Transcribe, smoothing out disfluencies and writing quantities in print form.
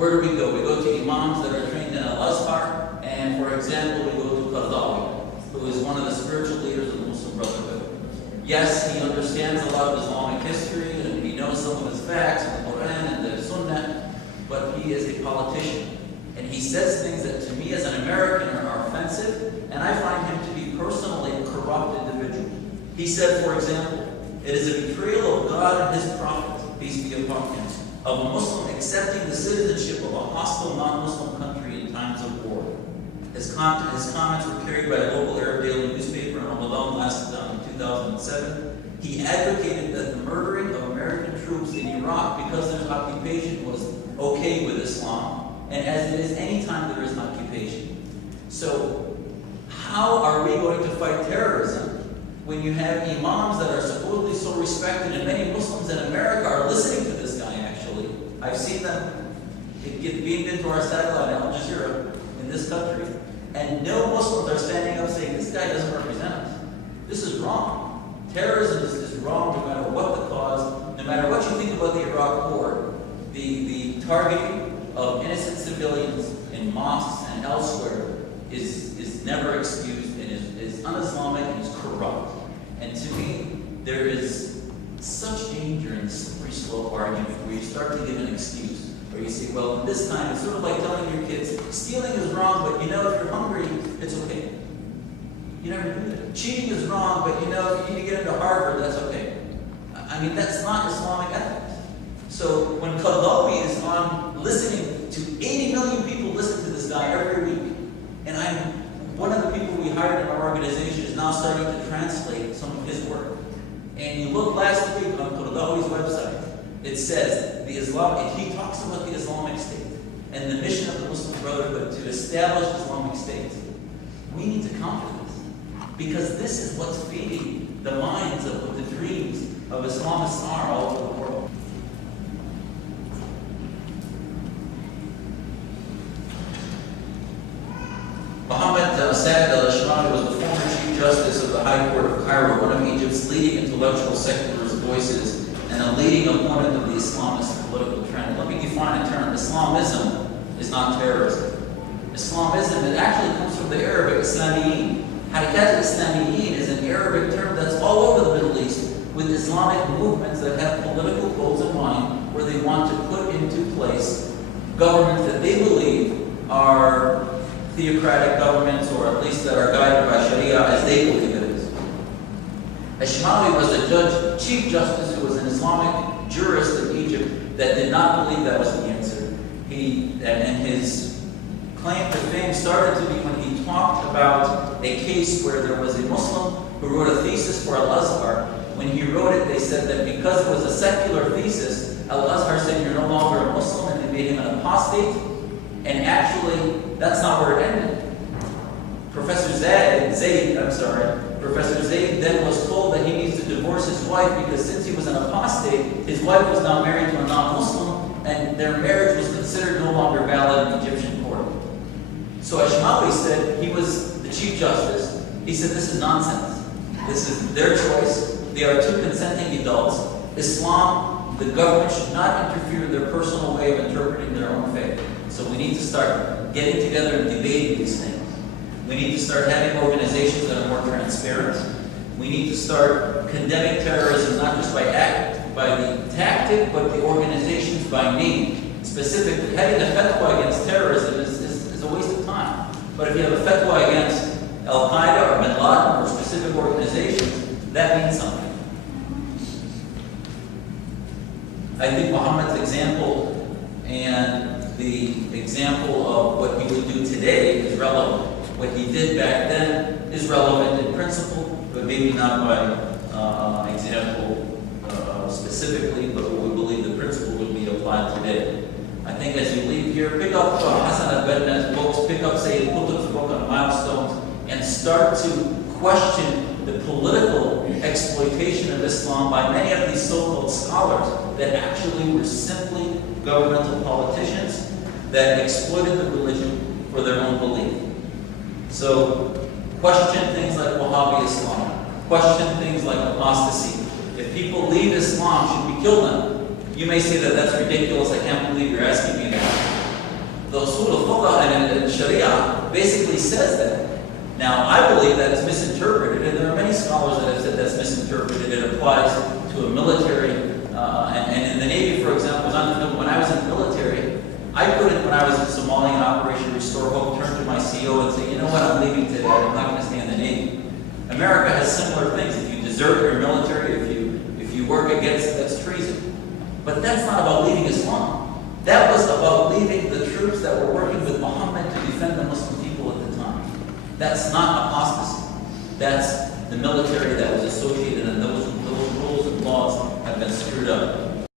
Where do we go? We go to imams that are trained in Al-Azhar, and for example, we go to Qaradawi, who is one of the spiritual leaders of the Muslim Brotherhood. Yes, he understands a lot of Islamic history, and he knows some of his facts, and the Quran and the Sunnah, but he is a politician. And he says things that to me as an American are offensive, and I find him to be personally a corrupt individual. He said, for example, it is a betrayal of God and his prophet, peace be upon him, of a Muslim accepting the citizenship of a hostile non-Muslim country in times of war. His comments were carried by a local Arab daily newspaper in Ramadan last 2007. He advocated that the murdering of American troops in Iraq because their occupation was okay with Islam, and as it is any time there is an occupation. So how are we going to fight terrorism when you have imams that are supposedly so respected, and many Muslims in America are listening to this guy actually? I've seen them get beamed into our satellite, Al Jazeera, in this country, and no Muslims are standing up saying, this guy doesn't represent us. This is wrong. Terrorism is wrong no matter what the cause, no matter what you think about the Iraq War. The targeting of innocent civilians in mosques and elsewhere is never excused and is un-Islamic and is corrupt. And to me, there is such danger in the slippery slope argument where you start to give an excuse. Where you say, well, this time, it's sort of like telling your kids, stealing is wrong, but you know, if you're hungry, it's okay. You never do that. Cheating is wrong, but you know, if you need to get into Harvard, that's okay. I mean, that's not Islamic ethics. So when Qaradawi is on listening to 80 million people listen to this guy every week, and one of the people we hired in our organization is now starting to translate some of his work. And you look last week on Qaradawi's website, it says he talks about the Islamic State and the mission of the Muslim Brotherhood to establish Islamic State. We need to counter this, because this is what's feeding the minds of what the dreams of Islamists are all over the world. Mohammed Saad al-Ashmari was the former Chief Justice of the High Court of Cairo, one of Egypt's leading intellectual secularist voices, and a leading opponent of the Islamist political trend. Let me define a term. Islamism is not terrorism. Islamism, it actually comes from the Arabic Islamiyin. Harakat al-Islamiyin is an Arabic term that's all over the Middle East, with Islamic movements that have political goals in mind, where they want to put into place governments that they believe are theocratic governments, or at least that are guided by Sharia as they believe it is. Ashmawi was a Chief Justice who was an Islamic jurist in Egypt that did not believe that was the answer. And his claim to fame started to be when he talked about a case where there was a Muslim who wrote a thesis for Al-Azhar. When he wrote it, they said that because it was a secular thesis, Al-Azhar said you're no longer a Muslim, and they made him an apostate. And actually, that's not where it ended. Professor Zaid then was told that he needs to divorce his wife, because since he was an apostate, his wife was now married to a non-Muslim, and their marriage was considered no longer valid in Egyptian court. So Ashmawi said, he was the Chief Justice, he said this is nonsense. This is their choice. They are two consenting adults. Islam, the government should not interfere in their personal way of interpreting their own faith. So we need to start getting together and debating these things. We need to start having organizations that are more transparent. We need to start condemning terrorism, not just by the tactic, but the organizations by name. Specifically, having a fatwa against terrorism is a waste of time. But if you have a fatwa against Al-Qaeda or Bin Laden or specific organizations, that means something. I think Muhammad's example and the example of what he would do today is relevant. What he did back then is relevant in principle, but maybe not by example specifically, but we believe the principle would be applied today. I think as you leave here, pick up Hassan al-Bannah's books, pick up Sayyid Qutb's book on milestones, and start to question the political exploitation of Islam by many of these so-called scholars that actually were simply governmental politicians that exploited the religion for their own belief. So question things like Wahhabi Islam, question things like apostasy. If people leave Islam, should we kill them? You may say that that's ridiculous, I can't believe you're asking me that. the Usul al-Fiqh and Sharia basically says that. Now, I believe that it's misinterpreted, and there are many scholars that have said that's misinterpreted. It applies to a military, and in the Navy, for example, when I was in the military, I couldn't, when I was in Somalia in Operation Restore Hope, turn to my CEO and say, you know what, I'm leaving today, I'm not going to stay in the Navy. America has similar things. If you desert your military, if you work against, that's treason. But that's not about leaving Islam. That was about leaving the troops that were working with Muhammad to defend the Muslim people at the time. That's not apostasy. That's the military that was associated, and those rules and laws have been screwed up.